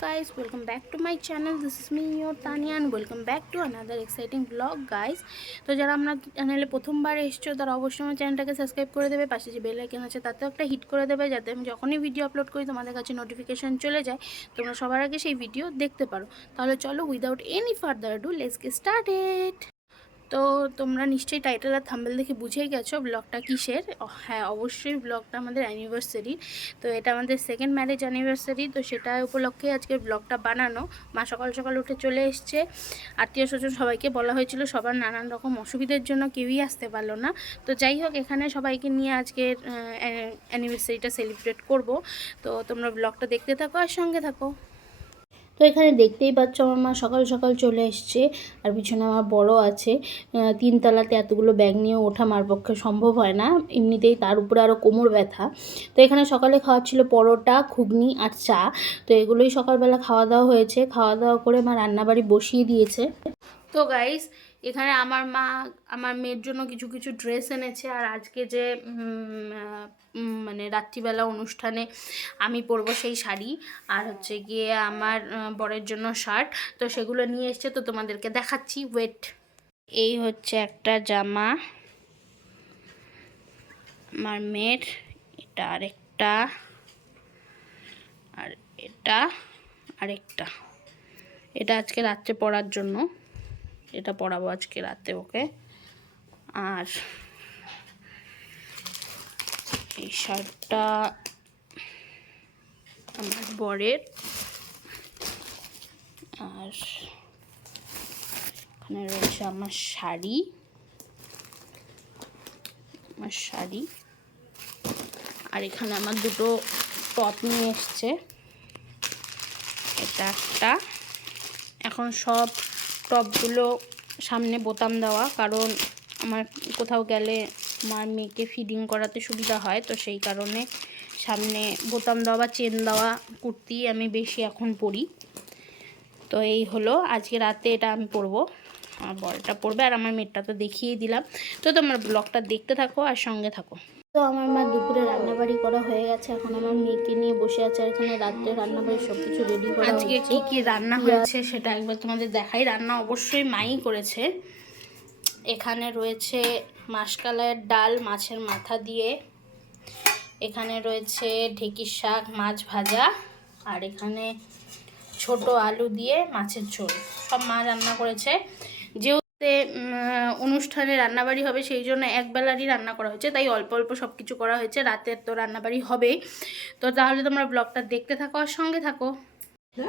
guys, welcome back to my channel. This is me your Tanya and welcome back to another exciting vlog guys. তো যারা আমরা চ্যানেলে প্রথমবার এসেছো তারা অবশ্যই আমার চ্যানেলটাকে সাবস্ক্রাইব করে দেবে, পাশে যে বেল আইকন আছে তাতেও একটা হিট করে দেবে যাতে আমি যখনই ভিডিও আপলোড করি তোমাদের কাছে নোটিফিকেশন চলে যায়, তোমরা সবার আগে সেই ভিডিও দেখতে পারো। তাহলে চলো without any further do let's get started. তো তোমরা নিশ্চয়ই টাইটেল আর থাম্বনেল দেখে বুঝেই গেছো ব্লগটা কিসের। হ্যাঁ, অবশ্যই ব্লগটা আমাদের অ্যানিভার্সারি। তো এটা আমাদের সেকেন্ড ম্যারেজ অ্যানিভার্সারি, তো সেটা উপলক্ষে আজকে ব্লগটা বানানো। মা সকাল সকাল উঠে চলে এসছে। আত্মীয় স্বজন সবাইকে বলা হয়েছিল, সবার নানান রকম অসুবিধার জন্য কেউই আসতে পারলো না। তো যাই হোক, এখানে সবাইকে নিয়ে আজকের অ্যানিভার্সারিটা সেলিব্রেট করব। তো তোমরা ব্লগটা দেখতে থাকো আর সঙ্গে থাকো। তো এখানে দেখতেই পাচ্ছ আমার মা সকাল সকাল চলে এসছে, আর পিছনে আমার বড় আছে। 3 তলাতে এতগুলো ব্যাগ নিয়ে ওঠা মার পক্ষে সম্ভব হয় না, এমনিতেই তার উপরে আরও কোমর ব্যথা। তো এখানে সকালে খাওয়া ছিল পরোটা, ঘুগনি আর চা। তো এগুলোই সকালবেলা খাওয়া দাওয়া হয়েছে। খাওয়া দাওয়া করে মা রান্নাবাড়ি বসিয়ে দিয়েছে। তো গাইস, এখানে আমার মা আমার মেয়ের জন্য কিছু কিছু ড্রেস এনেছে, আর আজকে যে মানে রাত্রিবেলা অনুষ্ঠানে আমি পরবো সেই শাড়ি, আর হচ্ছে গিয়ে আমার বরের জন্য শার্ট, তো সেগুলো নিয়ে এসছে। তো তোমাদেরকে দেখাচ্ছি, ওয়েট। এই হচ্ছে একটা জামা আমার মেয়ের, এটা আরেকটা, আর এটা আরেকটা। এটা আজকে রাত্রে পরার জন্য, এটা পরাবো আজকে রাতে ওকে। আর এই শার্টটা আমার বরের, আর এখানে রয়েছে আমার শাড়ি, আর এখানে আমার দুটো টপ নিয়ে এসছে, এটা একটা। এখন সব টপগুলো সামনে বোতাম দেওয়া, কারণ আমার কোথাও গেলে আমার মেয়েকে ফিডিং করাতে সুবিধা হয়, তো সেই কারণে সামনে বোতাম দেওয়া বা চেন দেওয়া কুর্তি আমি বেশি এখন পরি। তো এই হলো, আজকে রাতে এটা আমি পরবো, আমার বড়টা পরবে, আর আমার মেয়েটা তো দেখিয়েই দিলাম। তো তোমরা ব্লগটা দেখতে থাকো আর সঙ্গে থাকো। তো আমার মা দুপুরে রান্নাবাড়ি করা হয়ে গেছে, এখন আমার মেয়েকে নিয়ে বসে আছে। আর এখানে রাত্রে রান্নাবাড়ি সব কিছু রেডি করা হচ্ছে। আজকে কী কী রান্না হয়েছে সেটা একবার তোমাদের দেখাই। রান্না অবশ্যই মাই করেছে। এখানে রয়েছে মাসকালাইয়ের ডাল মাছের মাথা দিয়ে, এখানে রয়েছে ঢেঁকির শাক মাছ ভাজা, আর এখানে ছোট আলু দিয়ে মাছের ঝোল, সব মা রান্না করেছে। যেহেতু অনুষ্ঠানে রান্নাবাড়ি হবে সেই জন্য একবেলারই রান্না করা হয়েছে, তাই অল্প অল্প সব কিছু করা হয়েছে। রাতের তো রান্নাবাড়ি হবেই। তো তাহলে তোমরা ব্লগটা দেখতে থাকো আর সঙ্গে থাকো।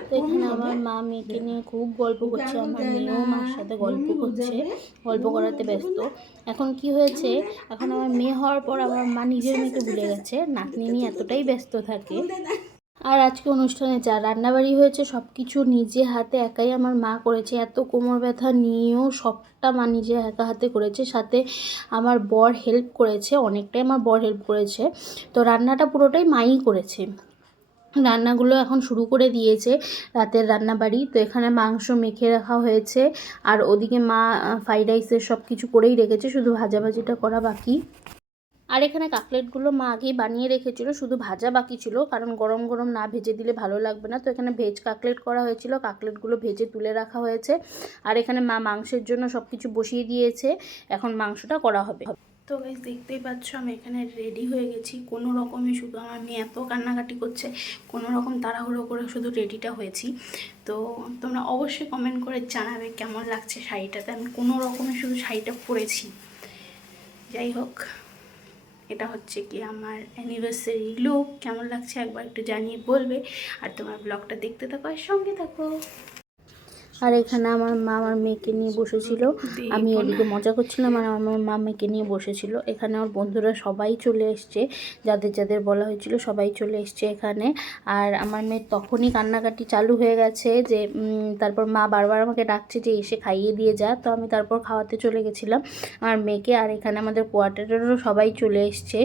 তো এখানে আমার মা মেয়েকে নিয়ে খুব গল্প করছে, আমার মেয়েও মার সাথে গল্প করছে, গল্প করাতে ব্যস্ত। এখন কি হয়েছে, এখন আমার মেয়ে হওয়ার পর আমার মা নিজের মেয়েকে ভুলে গেছে, নাতনি নিয়ে এতটাই ব্যস্ত থাকে। আর আজকে অনুষ্ঠানে যা রান্নাবাড়ি হয়েছে সব কিছু নিজে হাতে একাই আমার মা করেছে। এত কোমর ব্যথা নিয়েও সবটা মা নিজে একা হাতে করেছে, সাথে আমার বর হেল্প করেছে, অনেকটাই আমার বর হেল্প করেছে। তো রান্নাটা পুরোটাই মাই করেছে। রান্নাগুলো এখন শুরু করে দিয়েছে, রাতের রান্নাবাড়ি। তো এখানে মাংস মেখে রাখা হয়েছে, আর ওদিকে মা ফ্রাইড রাইসের সব কিছু করেই রেখেছে, শুধু ভাজাভাজিটা করা বাকি। আর এখানে কাটলেটগুলো মা আগেই বানিয়ে রেখেছিল, শুধু ভাজা বাকি ছিল, কারণ গরম গরম না ভেজে দিলে ভালো লাগবে না। তো এখানে ভেজ কাটলেট করা হয়েছিল, কাটলেটগুলো ভেজে তুলে রাখা হয়েছে। আর এখানে মা মাংসের জন্য সব কিছু বসিয়ে দিয়েছে, এখন মাংসটা করা হবে। তো গাইস, দেখতেই পাচ্ছ আমি এখানে রেডি হয়ে গেছি কোনো রকমে। শুধু আমার মেয়ে এত কান্নাকাটি করছে, কোনো রকম তাড়াহুড়ো করে শুধু রেডিটা হয়েছি। তো তোমরা অবশ্যই কমেন্ট করে জানাবে কেমন লাগছে শাড়িটাতে। আমি কোনো রকমে শুধু শাড়িটা পরেছি। যাই হোক, এটা হচ্ছে কি আমার অ্যানিভার্সারি লুক। কেমন লাগছে একবার একটু জানিয়ে বলবে, আর তোমার ব্লগটা দেখতে থাকো আর সঙ্গে থাকো। আর এখানে আমার মা আমার মেয়েকে নিয়ে বসেছিল, আমি এদিকে মজা করছিলাম, আর আমার মা মেয়েকে নিয়ে বসেছিল। এখানে ওর বন্ধুরা সবাই চলে এসছে, যাদের যাদের বলা হয়েছিল সবাই চলে এসছে এখানে। আর আমার মেয়ের তখনই কান্নাকাটি চালু হয়ে গেছে, যে তারপর মা বারবার আমাকে ডাকছে যে এসে খাইয়ে দিয়ে যা। তো আমি তারপর খাওয়াতে চলে গেছিলাম আমার মেয়েকে। আর এখানে আমাদের কোয়ার্টারেরও সবাই চলে এসছে,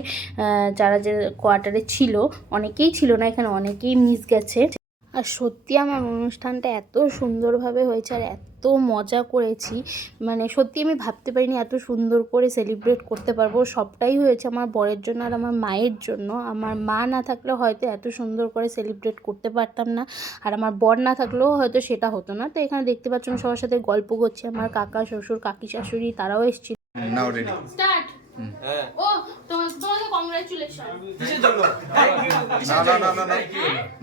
যারা যে কোয়ার্টারে ছিল, অনেকেই ছিল না, এখানে অনেকেই মিস গেছে। আর সত্যি আমার অনুষ্ঠানটা এত সুন্দরভাবে হয়েছে আর এত মজা করেছি, মানে সত্যি আমি ভাবতে পারিনি এত সুন্দর করে সেলিব্রেট করতে পারবো। সবটাই হয়েছে আমার বরের জন্য আর আমার মায়ের জন্য। আমার মা না থাকলে হয়তো এত সুন্দর করে সেলিব্রেট করতে পারতাম না, আর আমার বর না থাকলেও হয়তো সেটা হতো না। তো এখানে দেখতে পাচ্ছ আমি সবার সাথে গল্প করছি, আমার কাকা শ্বশুর কাকি শাশুড়ি তারাও এসেছিল। নাও রেডি স্টার্ট। ও তোমাকে কংগ্রাচুলেশন। কিসের জন্য?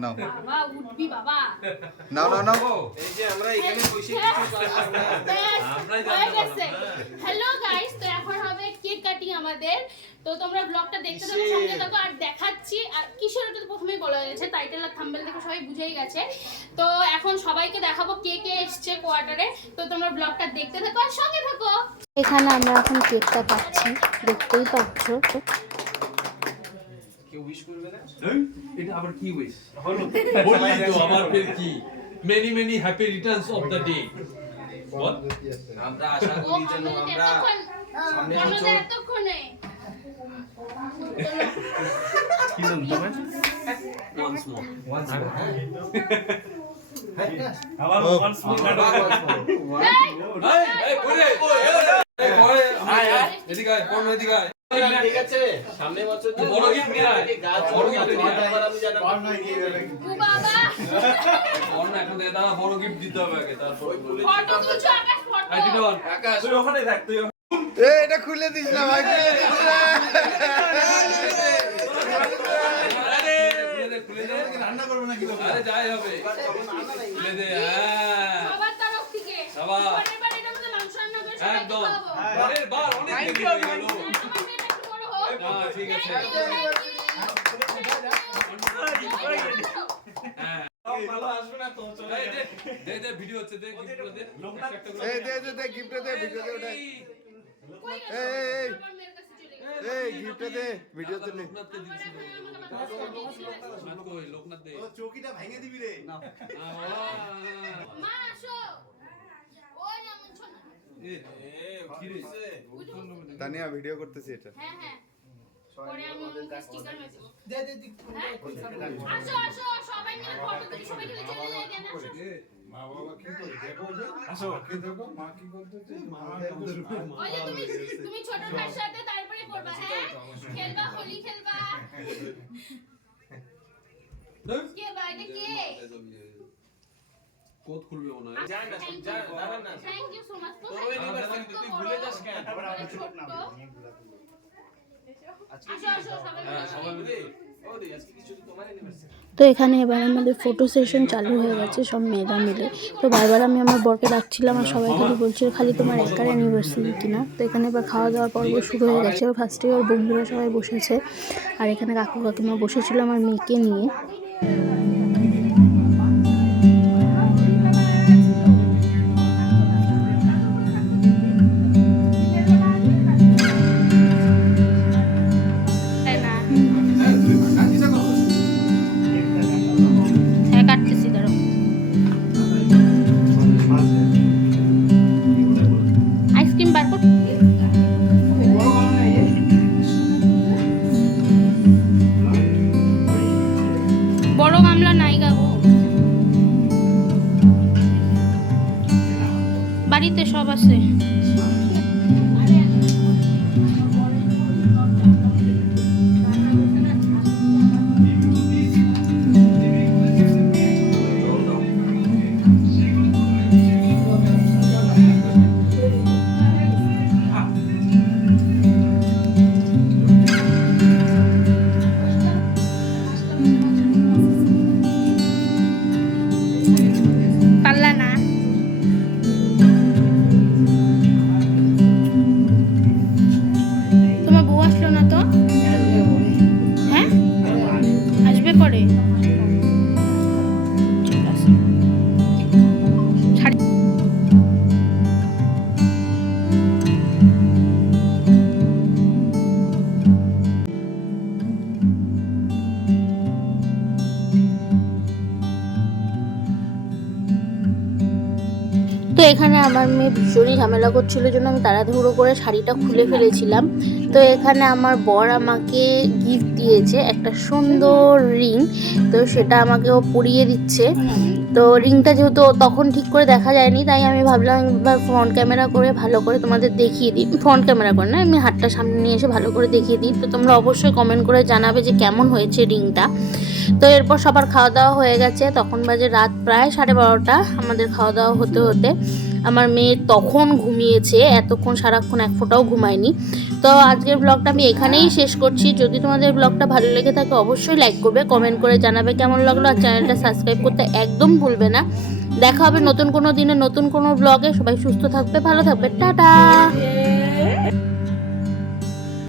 নাও বাবা উঠবি বাবা। নাও এই যে আমরা এখানে বসে হ্যালো গাইস, তো এখন হবে কেক কাটিং আমাদের। তো তোমরা ব্লগটা দেখতে থাকো, সঙ্গে থাকো। আর দেখাচ্ছি আর কিশোর, এটা তো প্রথমেই বলা হয়েছে, টাইটেল আর থাম্বনেল দেখে সবাই বুঝেই গেছে। তো এখন সবাইকে দেখাবো কে কে এসছে কোয়ার্টারে। তো তোমরা ব্লগটা দেখতে থাকো আর সঙ্গে থাকো। এখানে আমরা এখন কেকটা কাটছি, দেখতেই পাচ্ছ। কেউ উইশ করবে না? এটা আবার কি উইশ? বললি তো আবার ফের কি? Many many happy returns of the day. বল। আমরা আশা করি যেন আমরা সামনে বছর এতক্ষণে কি নাম তোমার? once more আবার once more এই পরে এদিকে আয়, কোন এদিকে আয়। ঠিক আছে সামনে বছর বড় গিফট নিয়ে আয়। বড় গিফট নিয়ে আয়। আমি জানাবো বাবা বড় না এখন দাদা বড় গিফট দিতে হবে আগে, তারপর ফটো তুলছো, আকাশ আই দিন ফটো। আকাশ তুই ওখানে থাক, তুই এটা খুলে দিস না ভাই, খুলে দিস না। আরে খুলে দে রান্না করব না কি করব? আরে যাই হবে খুলে দে। হ্যাঁ সবার তরফ থেকে সবার। পরের বার এটা আমাদের মাংস রান্না করে সবাইকে একদম খাওয়াবো। পরের বার অনেক দিন হয়ে গেল। আমার মেয়েটা একটু বড় হোক। হ্যাঁ ঠিক আছে। হ্যাঁ ভালো আসবে না তো চলে এই দে দে ভিডিও হচ্ছে, দে গিফট দে একটা করে। এই দে গিফট দে, ভিডিও দে ওটা। কই গেছে? এই আমার মেয়ের কাছে চলে গেছে। এই গিফট দে, ভিডিও তে নে। লোকনাথকে দিয়েছিল। লোকনাথ কই? লোকনাথ দে। চৌকিটা ভেঙে দিবি রে। মা আসো। ওই এমন শোনা। কি রে? তানিয়া ভিডিও করতেছি এটা। হ্যাঁ হ্যাঁ। পরে আমি ওকে স্টিকার মেরে দেবো। আসো আসো সবাই মিলে ফটো তুলি, সবাই মিলে চলে যাই কেন আসো। মা বাবা কি করে দেখো যে আসো কে দেখো মা কি করতেছে মা ওই যে তুমি ছোট ভাইয়ের সাথে তারপরে করবা, হ্যাঁ খেলবা, হোলি খেলবা। কে বাইরে কে? কোড খুলবে মনে হয়। যায় না দাঁড়ান না থ্যাংক ইউ সো মাচ। তোর ইউনিভার্সিটি তুই ভুলে যাস কেন? আসো আসো সবাই হ্যাঁ সবাই মিলে ও দে আজকে কিছু তোমার ইউনিভার্সিটি তো এখানে এবার আমাদের ফটো সেশন চালু হয়ে গেছে, সব মেয়েরা মিলে। তো বারবার আমি আমার বরকে ডাকছিলাম আর সবাই খালি বলছিল খালি তোমার একার অ্যানিভার্সারি কিনা। তো এখানে এবার খাওয়া দাওয়ার পর্ব শুরু হয়ে গেছে। এবার ফার্স্টে ওর বন্ধুরা সবাই বসেছে, আর এখানে কাকু কাকিমা বসেছিল আমার মেয়েকে নিয়ে। হ্যাঁ কাটতেছি, দাঁড়াও। আইসক্রিম বার কর। বড় গামলা নাই গাবো, বাড়িতে সব আছে। পারলা না? আমার মেয়ে ভীষণই ঝামেলা করছিল জন্য আমি তাড়াহুড়ো করে শাড়িটা খুলে ফেলেছিলাম। তো এখানে আমার বর আমাকে গিফট দিয়েছে একটা সুন্দর রিং, তো সেটা আমাকে ও পরিয়ে দিচ্ছে। তো রিংটা যেহেতু তখন ঠিক করে দেখা যায়নি, তাই আমি ভাবলাম একবার ফ্রন্ট ক্যামেরা করে ভালো করে তোমাদের দেখিয়ে দিই। ফ্রন্ট ক্যামেরা করে না, আমি হাতটা সামনে নিয়ে এসে ভালো করে দেখিয়ে দিই। তো তোমরা অবশ্যই কমেন্ট করে জানাবে যে কেমন হয়েছে রিংটা। তো এরপর সবার খাওয়া দাওয়া হয়ে গেছে, তখন বাজে রাত প্রায় 12:30 আমাদের খাওয়া দাওয়া হতে হতে। আমার মেয়ে তখন ঘুমিয়েছে, এতক্ষণ সারাক্ষণ এক ফোঁটাও ঘুমায়নি। তো আজকের ব্লগটা আমি এখানেই শেষ করছি। যদি তোমাদের ব্লগটা ভালো লেগে থাকে অবশ্যই লাইক করবে, কমেন্ট করে জানাবে কেমন লাগলো, আর চ্যানেলটা সাবস্ক্রাইব করতে একদম ভুলবে না। দেখা হবে নতুন কোনো দিনে নতুন কোনো ব্লগে। সবাই সুস্থ থাকবে, ভালো থাকবে, টাটা।